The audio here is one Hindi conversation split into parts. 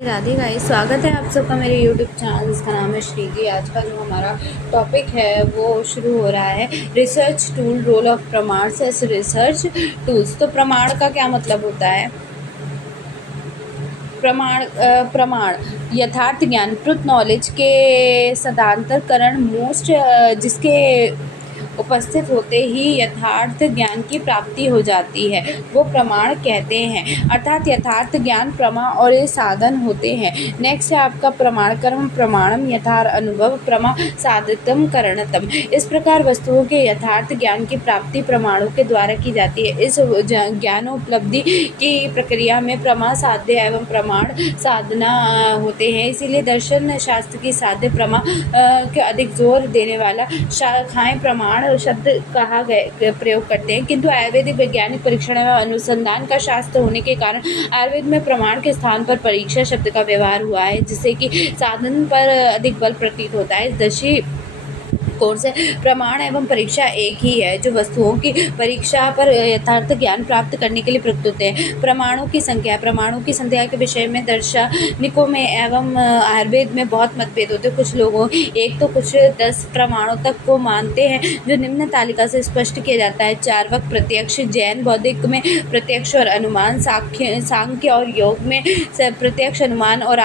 राधे गाइस, स्वागत है आप सबका मेरे यूट्यूब चैनल जिसका नाम है श्रीजी। आज का जो हमारा टॉपिक है वो शुरू हो रहा है रिसर्च टूल रोल ऑफ प्रमाण एज रिसर्च टूल्स। तो प्रमाण का क्या मतलब होता है? प्रमाण यथार्थ ज्ञान, ट्रुथ नॉलेज के सदांतकरण मोस्ट जिसके उपस्थित होते ही यथार्थ ज्ञान की प्राप्ति हो जाती है, वो प्रमाण कहते हैं। अर्थात यथार्थ ज्ञान प्रमा और ये साधन होते हैं। नेक्स्ट है आपका प्रमाणकर्म प्रमाणम यथार्थ अनुभव प्रमा साधितम करणतम। इस प्रकार वस्तुओं के यथार्थ ज्ञान की प्राप्ति प्रमाणों के द्वारा की जाती है। इस ज्ञानोपलब्धि की प्रक्रिया में प्रमा साध्य एवं प्रमाण साधना होते हैं। इसीलिए दर्शन शास्त्र की साध्य प्रमा के अधिक जोर देने वाला शाखाएं प्रमाण शब्द कहा गए प्रयोग करते हैं, किंतु आयुर्वेदिक वैज्ञानिक परीक्षण एवं अनुसंधान का शास्त्र होने के कारण आयुर्वेद में प्रमाण के स्थान पर परीक्षा शब्द का व्यवहार हुआ है, जिससे कि साधन पर अधिक बल प्रतीत होता है। इस दृष्टि कोण से प्रमाण एवं परीक्षा एक ही है, जो वस्तुओं की परीक्षा पर यथार्थ ज्ञान प्राप्त करने के लिए प्रयुक्त होते हैं। प्रमाणों की संख्या के विषय में दार्शनिकों में एवं आयुर्वेद में बहुत मतभेद होते हैं। कुछ लोगों कुछ 10 प्रमाणों तक को मानते हैं, जो निम्न तालिका से स्पष्ट किया जाता है। चार्वाक प्रत्यक्ष, जैन बौद्धिक में प्रत्यक्ष और अनुमान, सांख्य और योग में प्रत्यक्ष अनुमान और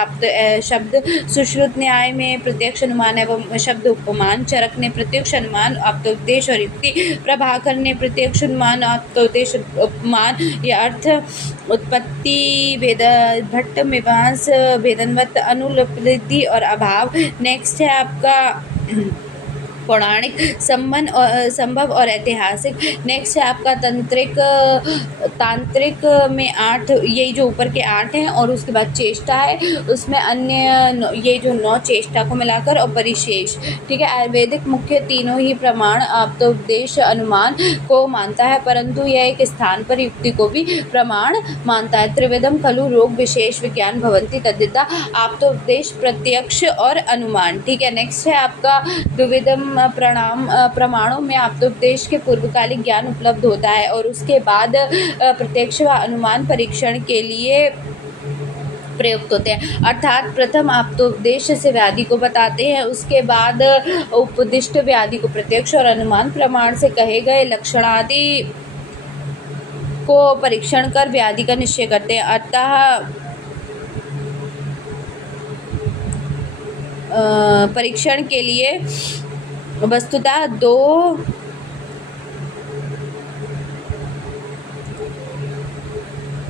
शब्द, सुश्रुत न्याय में प्रत्यक्ष अनुमान एवं शब्द उपमान, चरक ने प्रत्यक्ष अनुमान आप्तोपदेश और युक्ति, प्रभाकर ने प्रत्यक्ष अनुमान आप्तोपदेश उपमान या अर्थ उत्पत्ति, वेद भट्ट मीमांस वेदनवत अनुपलब्धि और अभाव। नेक्स्ट है आपका पौराणिक संभव और ऐतिहासिक। नेक्स्ट है आपका तांत्रिक में 8, यही जो ऊपर के 8 हैं और उसके बाद चेष्टा है, उसमें अन्य ये जो 9 चेष्टा को मिलाकर और परिशेष। ठीक है, आयुर्वेदिक मुख्य तीनों ही प्रमाण आप्तोपदेश अनुमान को मानता है, परंतु यह एक स्थान पर युक्ति को भी प्रमाण मानता है। त्रिविधम खलु रोग विशेष विज्ञान भवंती तद्धिता आप्तोपदेश प्रत्यक्ष और अनुमान। ठीक है, नेक्स्ट है आपका द्विविधम प्रमाणों में आप्तोपदेश के पूर्वकालिक ज्ञान उपलब्ध होता है और उसके बाद प्रत्यक्ष व अनुमान परीक्षण के लिए प्रयुक्त होते हैं। अर्थात प्रथम आप्तोपदेश से व्याधि को बताते हैं, उसके बाद उपदिष्ट व्याधि को प्रत्यक्ष और अनुमान प्रमाण से कहे गए लक्षण आदि को परीक्षण कर व्याधि का निश्चय करते हैं। अतः परीक्षण के लिए वस्तुतः 2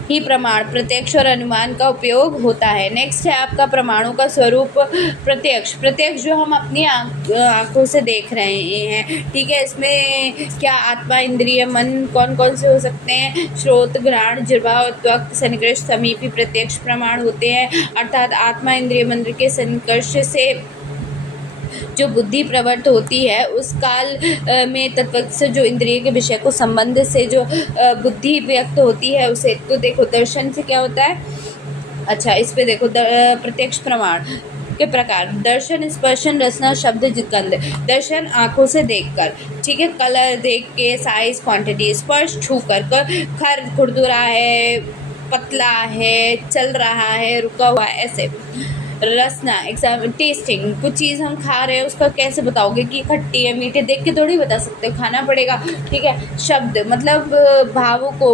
ही प्रमाण प्रत्यक्ष और अनुमान का उपयोग होता है। नेक्स्ट है आपका प्रमाणों का स्वरूप। प्रत्यक्ष जो हम अपनी आँखों से देख रहे हैं। ठीक है, इसमें क्या आत्मा, इंद्रिय, मन कौन कौन से हो सकते हैं? श्रोत, घ्राण, जिह्वा और त्वक सन्निकृष्ट समीपी प्रत्यक्ष प्रमाण होते हैं। अर्थात आत्मा, इंद्रिय, मन के सन्निकर्ष से जो बुद्धि प्रवृत्त होती है, उस काल में तत्व से जो इंद्रिय के विषय को संबंध से जो बुद्धि व्यक्त होती है उसे तो देखो दर्शन से क्या होता है। अच्छा, इस पे देखो प्रत्यक्ष प्रमाण के प्रकार। दर्शन स्पर्शन रसना शब्द गंध। दर्शन आँखों से देखकर, ठीक है, कलर देख के, साइज क्वांटिटी, स्पर्श छू कर, खुरदुरा है, पतला है, चल रहा है, रुका हुआ है, ऐसे। रसना टेस्टिंग, कुछ चीज़ हम खा रहे हैं उसका कैसे बताओगे कि खट्टी है मीठे, देख के थोड़ी बता सकते हो, खाना पड़ेगा। ठीक है, शब्द मतलब भावों को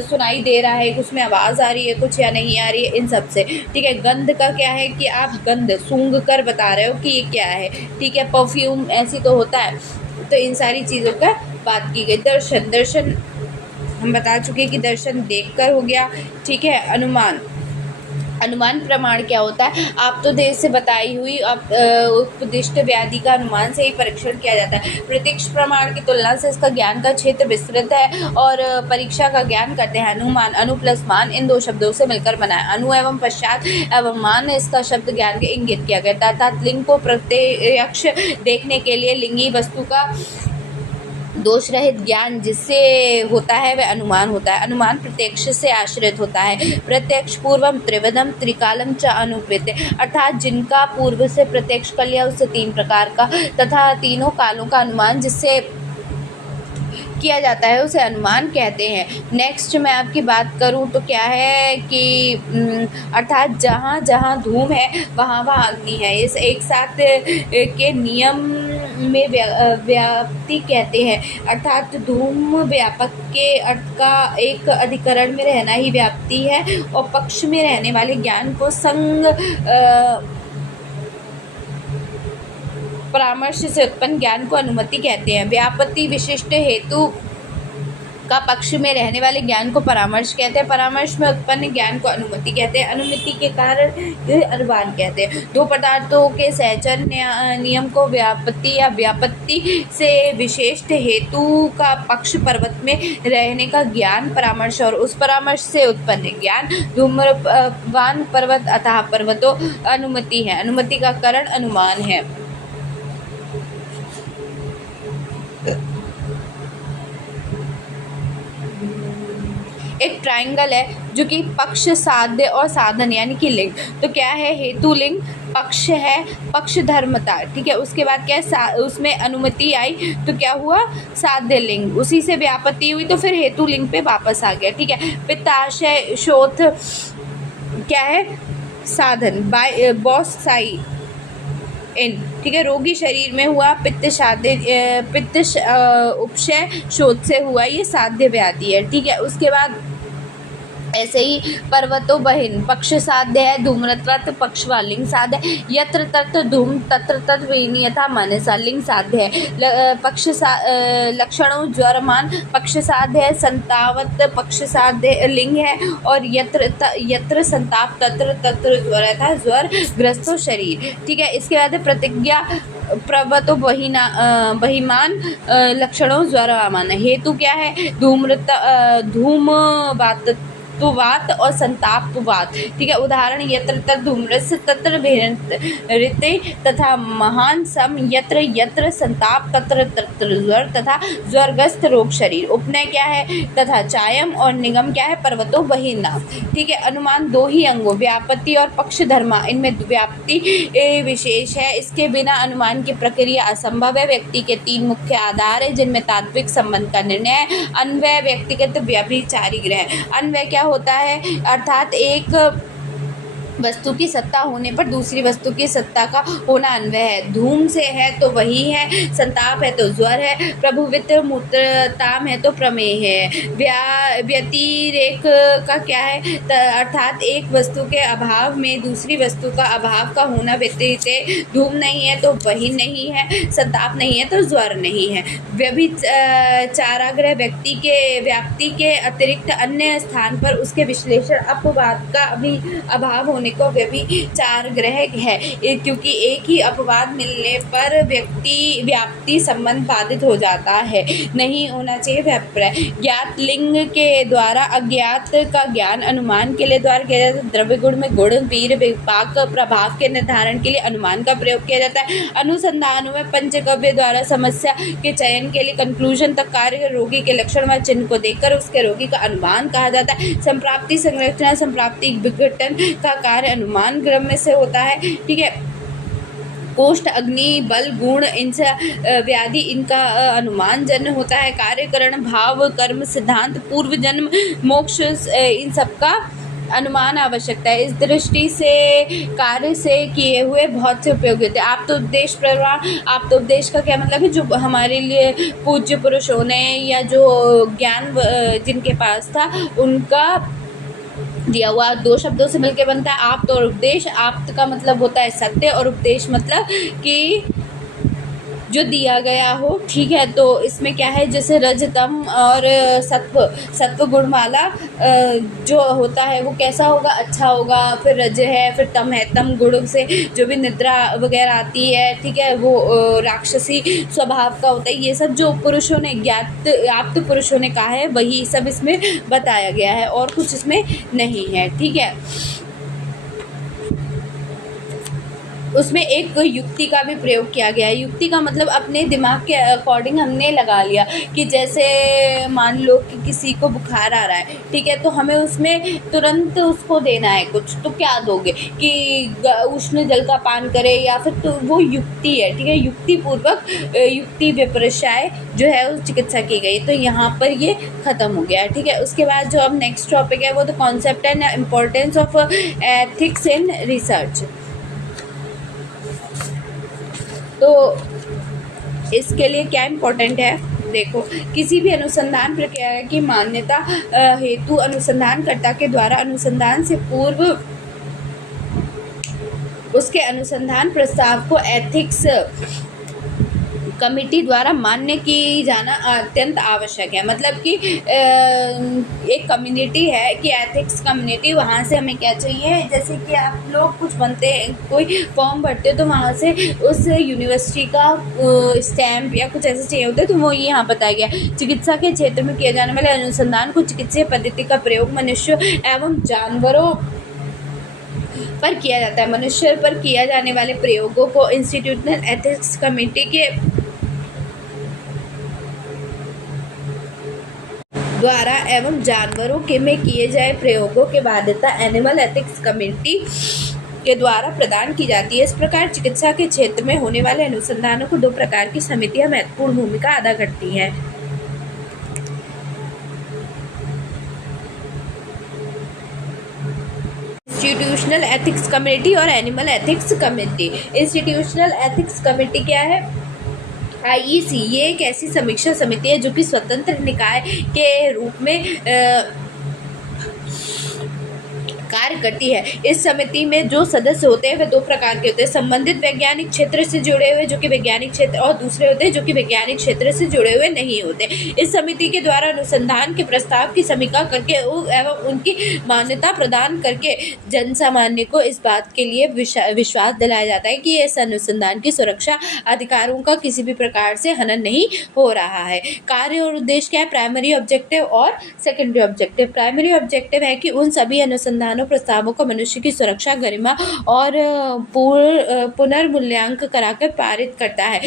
सुनाई दे रहा है, उसमें आवाज़ आ रही है कुछ या नहीं आ रही है, इन सब से। ठीक है, गंध का क्या है कि आप गंध सूंघ कर बता रहे हो कि ये क्या है। ठीक है, परफ्यूम ऐसी तो होता है। तो इन सारी चीज़ों का बात की गई। दर्शन हम बता चुके कि दर्शन देखकर हो गया। ठीक है, अनुमान प्रमाण क्या होता है? आप तो देर से बताई हुई उपदिष्ट व्याधि का अनुमान से ही परीक्षण किया जाता है। प्रत्यक्ष प्रमाण की तुलना से इसका ज्ञान का क्षेत्र विस्तृत है और परीक्षा का ज्ञान करते हैं। अनुमान, अनु प्लस मान, इन 2 शब्दों से मिलकर बना है। अनु एवं पश्चात एवं मान, इसका शब्द ज्ञान के इंगित किया गया था। अर्थात लिंग को प्रत्यक्ष देखने के लिए लिंगी वस्तु का दोष रहित ज्ञान जिससे होता है वह अनुमान होता है। अनुमान प्रत्यक्ष से आश्रित होता है। प्रत्यक्ष पूर्वम त्रिविधम त्रिकालम च अनुपृत, अर्थात जिनका पूर्व से प्रत्यक्ष कर लिया उससे 3 प्रकार का तथा तीनों कालों का अनुमान जिससे किया जाता है उसे अनुमान कहते हैं। नेक्स्ट मैं आपकी बात करूं तो क्या है कि अर्थात जहाँ जहाँ धूम है वहाँ वहाँ अग्नि है। इस एक साथ के नियम में व्याप्ति कहते हैं, अर्थात धूम व्यापक के अर्थ का एक अधिकरण में रहना ही व्याप्ति है, और पक्ष में रहने वाले ज्ञान को संग परामर्श से उत्पन्न ज्ञान को अनुमति कहते हैं। व्यापत्ति विशिष्ट हेतु का पक्ष में रहने वाले ज्ञान को परामर्श कहते हैं। परामर्श में उत्पन्न ज्ञान को अनुमति कहते हैं। अनुमति के कारण यह अनुमान कहते हैं। दो पदार्थों के सहचर नियम को व्यापत्ति या व्यापत्ति से विशिष्ट हेतु का पक्ष पर्वत में रहने का ज्ञान परामर्श, और उस परामर्श से उत्पन्न ज्ञान धूम्रपान पर्वत अतः पर्वतो अनुमति है। अनुमति का कारण अनुमान है। एक ट्रायंगल है जो कि पक्ष, साध्य और साधन यानी कि लिंग। तो क्या है, हेतु लिंग, पक्ष है, पक्ष धर्मता, ठीक है। उसके बाद क्या है, उसमें अनुमति आई तो क्या हुआ, साध्य लिंग, उसी से व्यापत्ति हुई तो फिर हेतु लिंग पे वापस आ गया, ठीक है। पित्ताशय शोथ क्या है, साधन, बॉस साई इन, ठीक है। रोगी शरीर में हुआ, पित्त उपशय शोथ से हुआ, ये साध्य व्याधि है, ठीक है। उसके बाद ऐसे ही पर्वतो बहिन पक्ष साध्य है, धूम्रतत्व पक्ष व लिंग साध्य है, यत्र तत्र धूम तत्र तत्र विनियता मनसा लिंग साध्य है, पक्ष लक्षणों ज्वरमान पक्ष साध्य है, संतावत पक्ष साध्य लिंग है, और यत्र संताप तत्र तत्र ज्वर था ज्वर ग्रस्तो शरीर, ठीक है। इसके बाद प्रतिज्ञा पर्वतो बहिमान लक्षणों ज्वरमान, हेतु क्या है, धूमवात और संतापवात, ठीक है। उदाहरण यत्र तत्र धूम्रस्य तत्र ऋते तथा महान सम यत्र यत्र संताप तत्र तत्र ज्वर तथा ज्वरग्रस्त रोग शरीर। उपनय क्या है, तथा चायम, और निगम क्या है, पर्वतो बहिना, ठीक है। अनुमान दो ही अंगों व्यापत्ति और पक्ष धर्मा, इनमें व्याप्ति विशेष है, इसके बिना अनुमान की प्रक्रिया असंभव है। व्यक्ति के तीन मुख्य आधार है जिनमें तात्विक संबंध का निर्णय है। अन्वय, व्यक्तिगत, व्यभिचारी ग्रह। अन्वय क्या होता है, अर्थात एक वस्तु की सत्ता होने पर दूसरी वस्तु की सत्ता का होना अन्वय है। धूम से है तो वही है, संताप है तो ज्वर है, प्रभुवित मूत्रताम है तो प्रमेय है। व्यतिरेक का क्या है, अर्थात एक वस्तु के अभाव में दूसरी वस्तु का अभाव का होना व्यतिरिक्त है। धूम नहीं है तो वही नहीं है, संताप नहीं है तो ज्वर नहीं है। व्यभिचाराग्रह, व्यक्ति के व्याप्ति के अतिरिक्त अन्य स्थान पर उसके विश्लेषण अपवाद का भी अभाव होने को व्यभिचार ग्रह है, क्योंकि एक ही अपवाद मिलने पर व्याप्ति संबंध बाधित हो जाता है, नहीं होना चाहिए व्यभिप्राय। ज्ञात लिंग के द्वारा अज्ञात का ज्ञान अनुमान के लिए द्वारा किया जाता है। द्रव्य गुण में गुण वीर विपाक प्रभाव के निर्धारण के लिए अनुमान का प्रयोग किया जाता है। अनुसंधानों में पंचगव्य द्वारा समस्या के चयन के लिए कंक्लूजन तक कार्य रोगी के लक्षण व चिन्ह को देखकर उसके रोगी का अनुमान कहा जाता है। संप्राप्ति संरचना, संप्राप्ति विघटन का कार्य अनुमान क्रम में से होता है, ठीक है। कोष्ठ, अग्नि, बल, गुण, इनसे व्याधि, इनका अनुमान जन्य होता है। कार्यकरण, भाव, कर्म, सिद्धांत, पूर्व जन्म, मोक्ष, इन सबका अनुमान आवश्यकता है। इस दृष्टि से कार्य से किए हुए बहुत से उपयोग होते हैं। आप्तोपदेश प्रमाण, आप्तोपदेश का क्या मतलब है, जो हमारे लिए पूज्य पुरुषों ने या जो ज्ञान जिनके पास था उनका दिया हुआ, दो शब्दों से मिलकर बनता है आप्त और उपदेश। आप्त का मतलब होता है सत्य, और उपदेश मतलब कि जो दिया गया हो, ठीक है। तो इसमें क्या है, जैसे रजतम और सत्व गुण वाला जो होता है वो कैसा होगा, अच्छा होगा। फिर रज है, फिर तम है, तम गुण से जो भी निद्रा वगैरह आती है, ठीक है, वो राक्षसी स्वभाव का होता है। ये सब जो पुरुषों ने आप्त पुरुषों ने कहा है वही सब इसमें बताया गया है, और कुछ इसमें नहीं है, ठीक है। उसमें एक युक्ति का भी प्रयोग किया गया है। युक्ति का मतलब अपने दिमाग के अकॉर्डिंग हमने लगा लिया कि जैसे मान लो कि किसी को बुखार आ रहा है, ठीक है, तो हमें उसमें तुरंत उसको देना है कुछ, तो क्या दोगे कि उष्ण जल का पान करे या फिर, तो वो युक्ति है, ठीक है, युक्तिपूर्वक युक्ति विपर्याय जो है उस चिकित्सा की गई। तो यहाँ पर ये ख़त्म हो गया, ठीक है। उसके बाद जो अब नेक्स्ट टॉपिक है वो the concept and importance of ethics in research. तो इसके लिए क्या इम्पोर्टेंट है, देखो, किसी भी अनुसंधान प्रक्रिया की मान्यता हेतु अनुसंधानकर्ता के द्वारा अनुसंधान से पूर्व उसके अनुसंधान प्रस्ताव को एथिक्स कमिटी द्वारा मान्य की जाना अत्यंत आवश्यक है। मतलब कि एक कम्युनिटी है कि एथिक्स कम्युनिटी, वहाँ से हमें क्या चाहिए, जैसे कि आप लोग कुछ बनते हैं, कोई फॉर्म भरते हो तो वहाँ से उस यूनिवर्सिटी का स्टैम्प या कुछ ऐसे चाहिए होता है, तो वो यहाँ बताया गया। चिकित्सा के क्षेत्र में किए जाने वाले अनुसंधान को चिकित्सीय पद्धति का प्रयोग मनुष्यों एवं जानवरों पर किया जाता है। मनुष्य पर किया जाने वाले प्रयोगों को इंस्टीट्यूशनल एथिक्स कमेटी के द्वारा एवं जानवरों के में किए जाए प्रयोगों के बाध्यता एनिमल एथिक्स कमेटी के द्वारा प्रदान की जाती है। इस प्रकार चिकित्सा के क्षेत्र में होने वाले अनुसंधानों को दो प्रकार की समितियां महत्वपूर्ण भूमिका अदा करती हैं। इंस्टीट्यूशनल एथिक्स कमेटी और animal ethics committee. Institutional ethics committee क्या है? IEC, ये एक ऐसी समीक्षा समिति है जो कि स्वतंत्र निकाय के रूप में कार्य करती है। इस समिति में जो सदस्य होते हैं वे दो प्रकार के होते हैं, संबंधित वैज्ञानिक क्षेत्र से जुड़े हुए जो कि वैज्ञानिक क्षेत्र, और दूसरे होते हैं जो कि वैज्ञानिक क्षेत्र से जुड़े हुए नहीं होते। इस समिति के द्वारा अनुसंधान के प्रस्ताव की समीक्षा करके एवं उनकी मान्यता प्रदान करके जन सामान्य को इस बात के लिए विश्वास दिलाया जाता है कि इस अनुसंधान की सुरक्षा अधिकारों का किसी भी प्रकार से हनन नहीं हो रहा है। कार्य और उद्देश्य क्या है? प्राइमरी ऑब्जेक्टिव और सेकेंडरी ऑब्जेक्टिव। प्राइमरी ऑब्जेक्टिव है कि उन सभी अनुसंधान प्रस्तावों को मनुष्य की सुरक्षा, गरिमा और पुनर्मूल्यांकन कराकर पारित करता है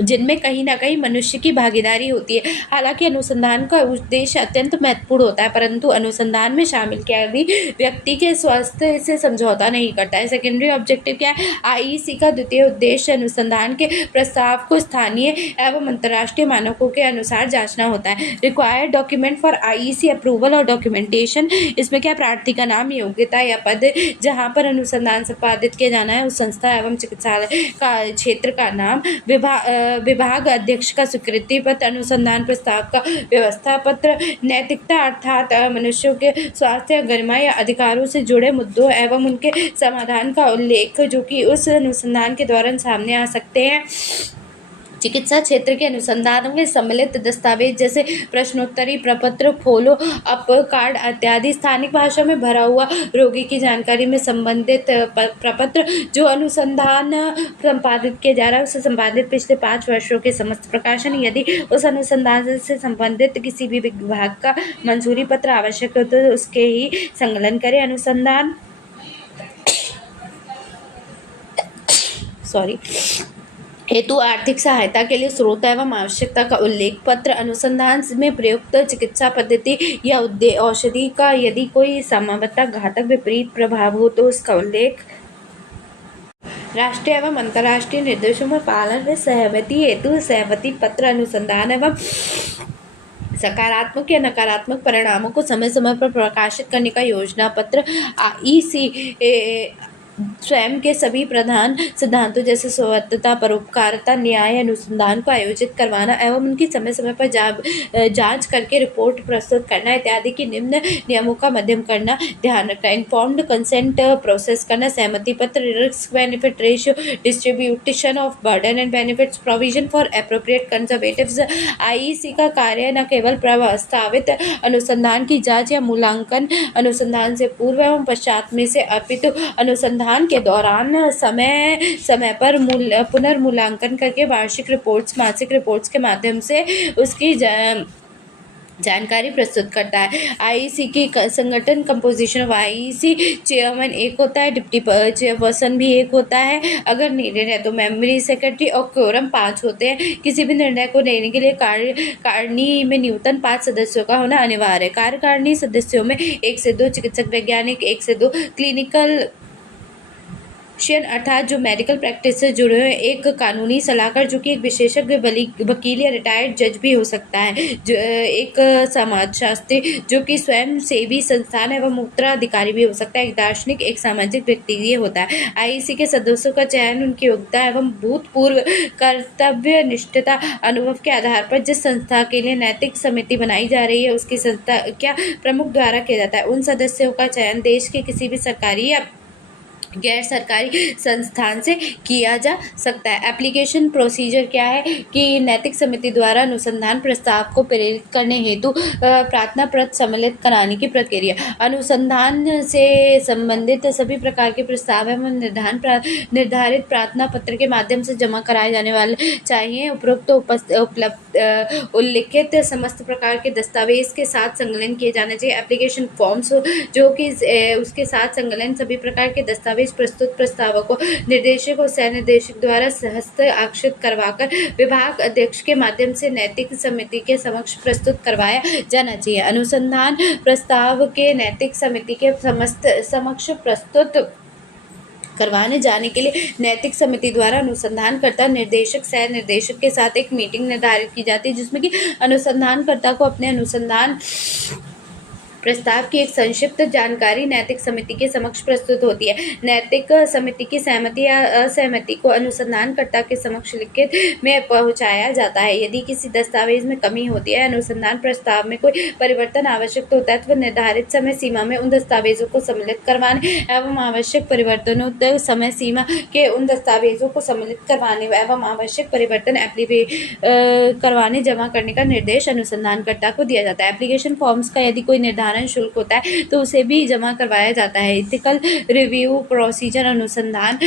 जिनमें कहीं ना कहीं मनुष्य की भागीदारी होती है। हालांकि अनुसंधान का उद्देश्य अत्यंत महत्वपूर्ण होता है, परंतु अनुसंधान में शामिल किया भी व्यक्ति के स्वास्थ्य से समझौता नहीं करता है। सेकेंडरी ऑब्जेक्टिव क्या है? IEC का द्वितीय उद्देश्य अनुसंधान के प्रस्ताव को स्थानीय एवं अंतर्राष्ट्रीय मानकों के अनुसार जांचना होता है। Required document for IEC approval और डॉक्यूमेंटेशन। इसमें क्या? प्रार्थी का नाम, योग्यता या पद जहाँ पर अनुसंधान संपादित किया जाना है उस संस्था एवं चिकित्सालय का क्षेत्र का नाम, विभाग अध्यक्ष का स्वीकृति पत्र, अनुसंधान प्रस्ताव का व्यवस्था पत्र, नैतिकता अर्थात मनुष्यों के स्वास्थ्य, गरिमा या अधिकारों से जुड़े मुद्दों एवं उनके समाधान का उल्लेख जो कि उस अनुसंधान के दौरान सामने आ सकते हैं। चिकित्सा क्षेत्र के अनुसंधान में सम्मिलित दस्तावेज जैसे प्रश्नोत्तरी प्रपत्र, फॉलो अप कार्ड इत्यादि, स्थानिक भाषा में भरा हुआ रोगी की जानकारी में संबंधित प्रपत्र, जो अनुसंधान संपादित किया जा रहा है उसे संपादित पिछले 5 वर्षों के समस्त प्रकाशन, यदि उस अनुसंधान से संबंधित किसी भी विभाग का मंजूरी पत्र आवश्यक हो तो उसके ही संकलन करें। अनुसंधान हेतु आर्थिक सहायता के लिए स्रोत एवं आवश्यकता का उल्लेख पत्र, अनुसंधान में प्रयुक्त चिकित्सा पद्धति या औषधि का यदि कोई संभवतः घातक विपरीत प्रभाव हो तो उसका उल्लेख, राष्ट्रीय एवं अंतर्राष्ट्रीय निर्देशों में पालन में सहमति हेतु सहमति पत्र, अनुसंधान एवं सकारात्मक या नकारात्मक परिणामों को समय समय पर प्रकाशित करने का योजना पत्र। IEC स्वयं के सभी प्रधान सिद्धांतों जैसे स्वायत्तता, परोपकारिता, न्याय, अनुसंधान को आयोजित करवाना एवं उनकी समय समय पर जांच करके रिपोर्ट प्रस्तुत करना इत्यादि की निम्न नियमों का मध्यम करना, ध्यान रखना। इन्फॉर्म्ड कंसेंट प्रोसेस करना, सहमति पत्र, risk benefit ratio, distribution of burden and benefits, provision for appropriate conservatives. IEC का कार्य न केवल प्रस्तावित अनुसंधान की जांच या मूल्यांकन अनुसंधान से पूर्व एवं पश्चात में से अपितु अनुसंधान के दौरान समय समय पर पुनर्मूल्यांकन करके वार्षिक रिपोर्ट्स, मासिक रिपोर्ट्स के माध्यम से उसकी जानकारी प्रस्तुत करता है। आईईसी की संगठन कंपोजिशन ऑफ आईईसी चेयरमैन एक होता है, डिप्टी चेयरपर्सन भी एक होता है अगर नीडेड है तो, मेमोरी सेक्रेटरी और क्योरम 5 होते हैं। किसी भी निर्णय को लेने के लिए कार्यकारिणी में न्यूनतम 5 सदस्यों का होना अनिवार्य है। कार्यकारिणी सदस्यों में 1 से 2 चिकित्सक वैज्ञानिक, 1 से 2 क्लिनिकल अर्थात जो मेडिकल प्रैक्टिस से जुड़े हुए, एक कानूनी सलाहकार जो कि एक विशेषज्ञ वकील या रिटायर्ड जज भी हो सकता है, जो एक समाजशास्त्री जो कि स्वयं सेवी संस्थान एवं उत्तराधिकारी भी हो सकता है, एक दार्शनिक, एक सामाजिक व्यक्ति ये होता है। आईईसी के सदस्यों का चयन उनकी योग्यता एवं भूतपूर्व कर्तव्य निष्ठता अनुभव के आधार पर जिस संस्था के लिए नैतिक समिति बनाई जा रही है उसकी संस्था क्या प्रमुख द्वारा किया जाता है। उन सदस्यों का चयन देश के किसी भी सरकारी या गैर सरकारी संस्थान से किया जा सकता है। एप्लीकेशन प्रोसीजर क्या है कि नैतिक समिति द्वारा अनुसंधान प्रस्ताव को प्रेरित करने हेतु प्रार्थना पत्र सम्मिलित कराने की प्रक्रिया। अनुसंधान से संबंधित सभी प्रकार के प्रस्ताव एवं निर्धारित प्रार्थना पत्र के माध्यम से जमा कराए जाने वाले चाहिए। उपरोक्त उल्लिखित समस्त प्रकार के दस्तावेज के साथ संकलन किए जाने चाहिए। एप्लीकेशन फॉर्म्स जो कि उसके साथ संकलन सभी प्रकार के दस्तावेज प्रस्तुत प्रस्तावों को निर्देशक और सह निर्देशक द्वारा हस्ताक्षरित करवाकर विभाग अध्यक्ष के माध्यम से नैतिक समिति के समक्ष प्रस्तुत करवाया जाना चाहिए। अनुसंधान प्रस्ताव के नैतिक समिति के समक्ष प्रस्तुत करवाने जाने के लिए नैतिक समिति द्वारा अनुसंधानकर्ता, निर्देशक, सह निर्देशक के साथ एक मीटिंग निर्धारित की जाती है जिसमें कि अनुसंधानकर्ता को अपने अनुसंधान प्रस्ताव की एक संक्षिप्त जानकारी नैतिक समिति के समक्ष प्रस्तुत होती है। नैतिक समिति की सहमति या असहमति को अनुसंधानकर्ता के समक्ष लिखित में पहुंचाया जाता है। यदि किसी दस्तावेज में कमी होती है, अनुसंधान प्रस्ताव में कोई परिवर्तन आवश्यक होता है तो निर्धारित समय सीमा में उन दस्तावेजों को सम्मिलित करवाने एवं आवश्यक परिवर्तनों तक समय सीमा के उन दस्तावेजों को सम्मिलित करवाने एवं आवश्यक परिवर्तन करवाने जमा करने का निर्देश अनुसंधानकर्ता को दिया जाता है। एप्लीकेशन फॉर्म्स का यदि कोई निर्धारण शुल्क होता है तो उसे भी जमा करवाया जाता है। इथिकल रिव्यू प्रोसीजर अनुसंधान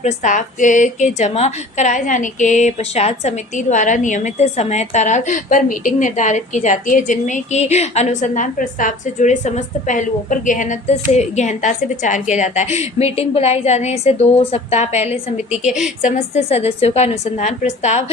प्रस्ताव के जमा कराए जाने के पश्चात समिति द्वारा नियमित समय तरल पर मीटिंग निर्धारित की जाती है जिनमें कि अनुसंधान प्रस्ताव से जुड़े समस्त पहलुओं पर गहनता से विचार किया जाता है। मीटिंग बुलाई जाने से 2 सप्ताह पहले समिति के समस्त सदस्यों का अनुसंधान प्रस्ताव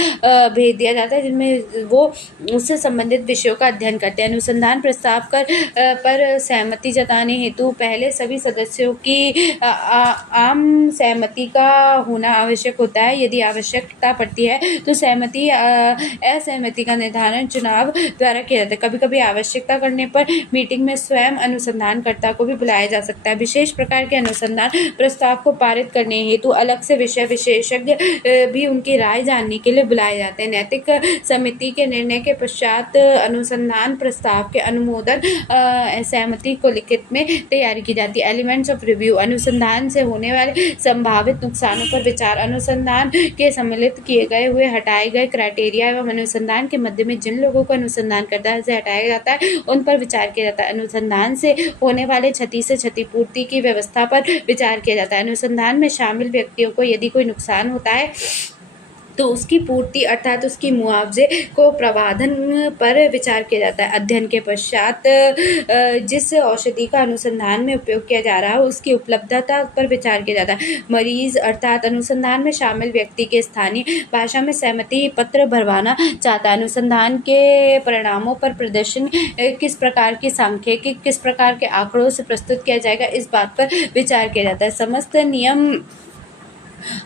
भेज दिया जाता है जिनमें वो उससे संबंधित विषयों का अध्ययन करते हैं। अनुसंधान प्रस्ताव पर सहमति जताने हेतु पहले सभी सदस्यों की आम सहमति का होना आवश्यक होता है। यदि आवश्यकता पड़ती है तो सहमति असहमति का निर्धारण चुनाव द्वारा किया जाता है। कभी कभी आवश्यकता करने पर मीटिंग में स्वयं अनुसंधानकर्ता को भी बुलाया जा सकता है। विशेष प्रकार के अनुसंधान प्रस्ताव को पारित करने हेतु अलग से विषय विशेषज्ञ भी उनकी राय जानने के लिए बुलाए जाते हैं। नैतिक समिति के निर्णय के पश्चात अनुसंधान प्रस्ताव के अनुमोदन सहमति को लिखित में तैयारी की जाती है। एलिमेंट्स ऑफ रिव्यू अनुसंधान से होने वाले संभावित नुकसानों पर विचार। अनुसंधान के सम्मिलित किए गए हुए हटाए गए क्राइटेरिया एवं अनुसंधान के मध्य में जिन लोगों को अनुसंधानकर्ता से हटाया जाता है उन पर विचार किया जाता है। अनुसंधान से होने वाले क्षति से क्षतिपूर्ति की व्यवस्था पर विचार किया जाता है। अनुसंधान में शामिल व्यक्तियों को यदि कोई नुकसान होता है तो उसकी पूर्ति अर्थात उसकी मुआवजे को प्रावधान पर विचार किया जाता है। अध्ययन के पश्चात जिस औषधि का अनुसंधान में उपयोग किया जा रहा है उसकी उपलब्धता पर विचार किया जाता है। मरीज अर्थात अनुसंधान में शामिल व्यक्ति के स्थानीय भाषा में सहमति पत्र भरवाना चाहता है। अनुसंधान के परिणामों पर प्रदर्शन किस प्रकार की सांख्यिकी किस प्रकार के आंकड़ों से प्रस्तुत किया जाएगा इस बात पर विचार किया जाता है। समस्त नियम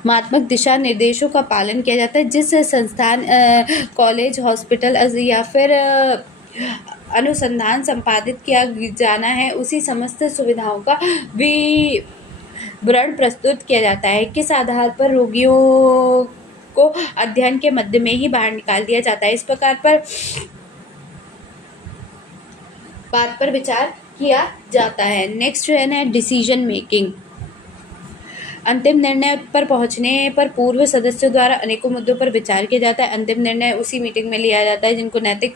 मात्मक दिशा निर्देशों का पालन किया जाता है। जिस संस्थान कॉलेज हॉस्पिटल या फिर अनुसंधान संपादित किया जाना है उसी समस्त सुविधाओं का विवरण प्रस्तुत किया जाता है। किस आधार पर रोगियों को अध्ययन के मध्य में ही बाहर निकाल दिया जाता है इस प्रकार पर बात पर विचार किया जाता है। नेक्स्ट है डिसीजन मेकिंग। अंतिम निर्णय पर पहुंचने पर पूर्व सदस्यों द्वारा अनेकों मुद्दों पर विचार किया जाता है। अंतिम निर्णय उसी मीटिंग में लिया जाता है जिनको नैतिक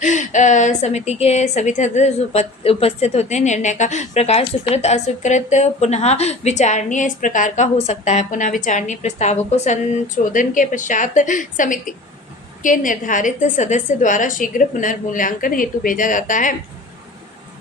समिति के सभी सदस्य उपस्थित होते हैं। निर्णय का प्रकार स्वीकृत अस्वीकृत पुनः विचारणीय इस प्रकार का हो सकता है। पुनः विचारणीय प्रस्तावों को संशोधन के पश्चात समिति के निर्धारित सदस्य द्वारा शीघ्र पुनर्मूल्यांकन हेतु भेजा जाता है।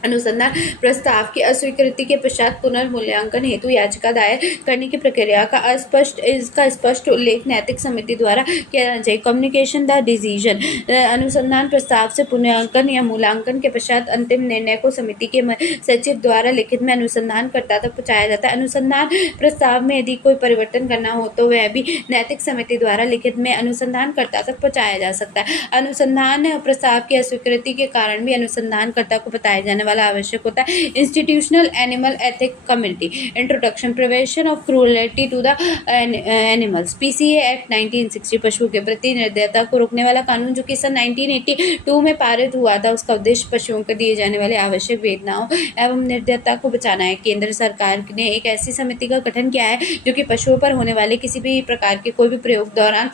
अनुसंधान प्रस्ताव की अस्वीकृति के पश्चात पुनर्मूल्यांकन हेतु याचिका दायर करने की प्रक्रिया का इसका स्पष्ट उल्लेख नैतिक समिति द्वारा किया जाना चाहिए। Communication the decision. अनुसंधान प्रस्ताव से पुनर्मूल्यांकन या मूल्यांकन के पश्चात अंतिम निर्णय को समिति के सचिव द्वारा लिखित में अनुसंधानकर्ता तक पहुंचाया जाता है। अनुसंधान प्रस्ताव में यदि कोई परिवर्तन करना हो तो वह भी नैतिक समिति द्वारा लिखित में अनुसंधानकर्ता तक पहुंचाया जा सकता है। अनुसंधान प्रस्ताव की अस्वीकृति के कारण भी अनुसंधानकर्ता को बताया जाने वाला आवश्यक होता है। Institutional animal ethic committee. Introduction. Prevention of cruelty to the animals. PCA act 1960 पशुओं के प्रति निर्दयता को रोकने वाला कानून जो कि सन 1982 में पारित हुआ था, उसका उद्देश्य पशुओं को दिए जाने वाले आवश्यक वेदनाओं एवं निर्दयता को बचाना है। केंद्र सरकार ने एक ऐसी समिति का गठन किया है जो कि पशुओं पर होने वाले किसी भी प्रकार के कोई भी प्रयोग दौरान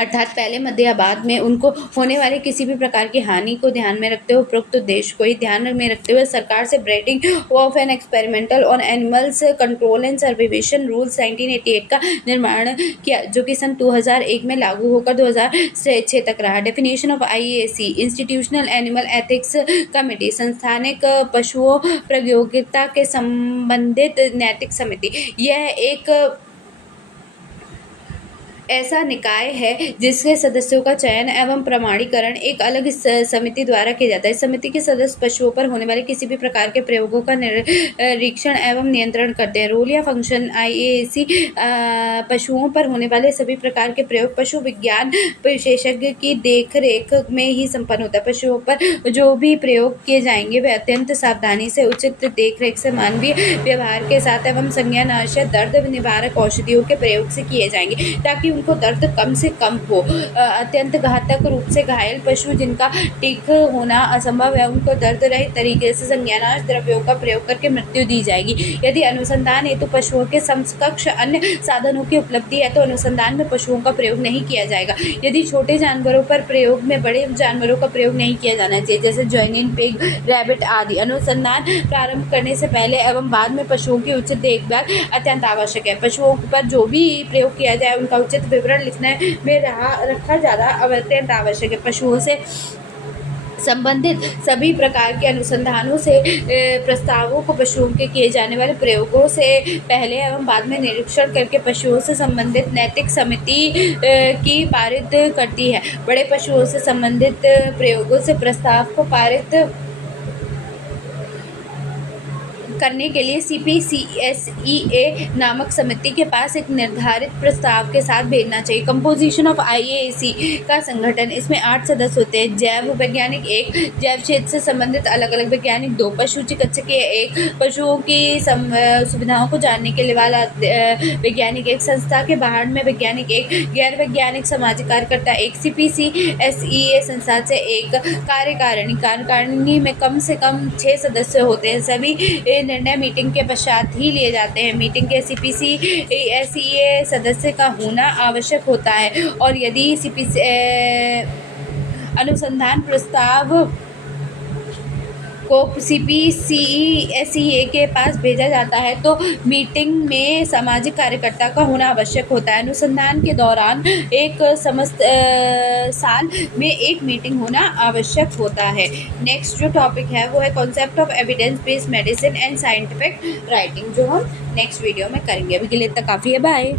अर्थात पहले, मध्य या बाद में उनको होने वाले किसी भी प्रकार की हानि को ध्यान में रखते हुए उपरोक्त उद्देश्य को ही ध्यान में रखते हुए सरकार से breeding of an experimental on animals control and surveillance rules 1988 का निर्माण किया, जो कि सन 2001 में लागू होकर 2006 तक रहा। Definition of IAC। Institutional animal ethics committee. संस्थानिक पशुओं प्रायोगिकता के संबंधित नैतिक समिति। यह एक ऐसा निकाय है जिसके सदस्यों का चयन एवं प्रमाणीकरण एक अलग समिति द्वारा किया जाता है। इस समिति के सदस्य पशुओं पर होने वाले किसी भी प्रकार के प्रयोगों का निरीक्षण एवं नियंत्रण करते हैं। रोल या फंक्शन। IAC पशुओं पर होने वाले सभी प्रकार के प्रयोग पशु विज्ञान विशेषज्ञ की देखरेख में ही संपन्न होता है। पशुओं पर जो भी प्रयोग किए जाएंगे वे अत्यंत सावधानी से, उचित देखरेख से, मानवीय व्यवहार के साथ एवं संज्ञानाशय दर्द निवारक औषधियों के प्रयोग से किए जाएंगे ताकि उनको दर्द कम से कम हो। अत्यंत घातक रूप से घायल पशु जिनका ठीक होना असंभव है, उनको दर्द रहित तरीके से संज्ञानाश द्रव्यों का प्रयोग करके मृत्यु दी जाएगी। यदि अनुसंधान हेतु पशुओं के समकक्ष अन्य साधनों की उपलब्धि है तो अनुसंधान में पशुओं का प्रयोग नहीं किया जाएगा। यदि छोटे जानवरों पर प्रयोग में बड़े जानवरों का प्रयोग नहीं किया जाना चाहिए, जैसे ज्वाइनिन पिग, रैबिट आदि। अनुसंधान प्रारंभ करने से पहले एवं बाद में पशुओं की उचित देखभाल अत्यंत आवश्यक है। पशुओं पर जो भी प्रयोग किया जाए उनका उचित विवरण लिखने में रखा जाना अत्यंत आवश्यक है। पशुओं से संबंधित सभी प्रकार के अनुसंधानों से प्रस्तावों को पशुओं के किए जाने वाले प्रयोगों से पहले एवं बाद में निरीक्षण करके पशुओं से संबंधित नैतिक समिति की पारित करती है। बड़े पशुओं से संबंधित प्रयोगों से प्रस्ताव को पारित करने के लिए CPCSEA नामक समिति के पास एक निर्धारित प्रस्ताव के साथ भेजना चाहिए। कंपोजिशन ऑफ IAC का संगठन। इसमें 8 सदस्य होते हैं। जैव वैज्ञानिक 1, जैव क्षेत्र से संबंधित अलग अलग वैज्ञानिक 2, पशु चिकित्सकीय 1, पशुओं की सुविधाओं को जानने के लिए वाला वैज्ञानिक 1, संस्था के बाहर में वैज्ञानिक 1, गैर वैज्ञानिक सामाजिक कार्यकर्ता 1, CPCSEA संस्था से 1, कार्यकारिणी में कम से कम 6 सदस्य होते हैं। सभी निर्णय मीटिंग के पश्चात ही लिए जाते हैं। मीटिंग के CPCSEA सदस्य का होना आवश्यक होता है और यदि अनुसंधान प्रस्ताव को CPCSEA के पास भेजा जाता है तो मीटिंग में सामाजिक कार्यकर्ता का होना आवश्यक होता है। अनुसंधान के दौरान एक समस्त साल में एक मीटिंग होना आवश्यक होता है। नेक्स्ट जो टॉपिक है वो है concept of evidence based medicine and scientific writing, जो हम नेक्स्ट वीडियो में करेंगे। अभी के लिए इतना काफ़ी है। बाय।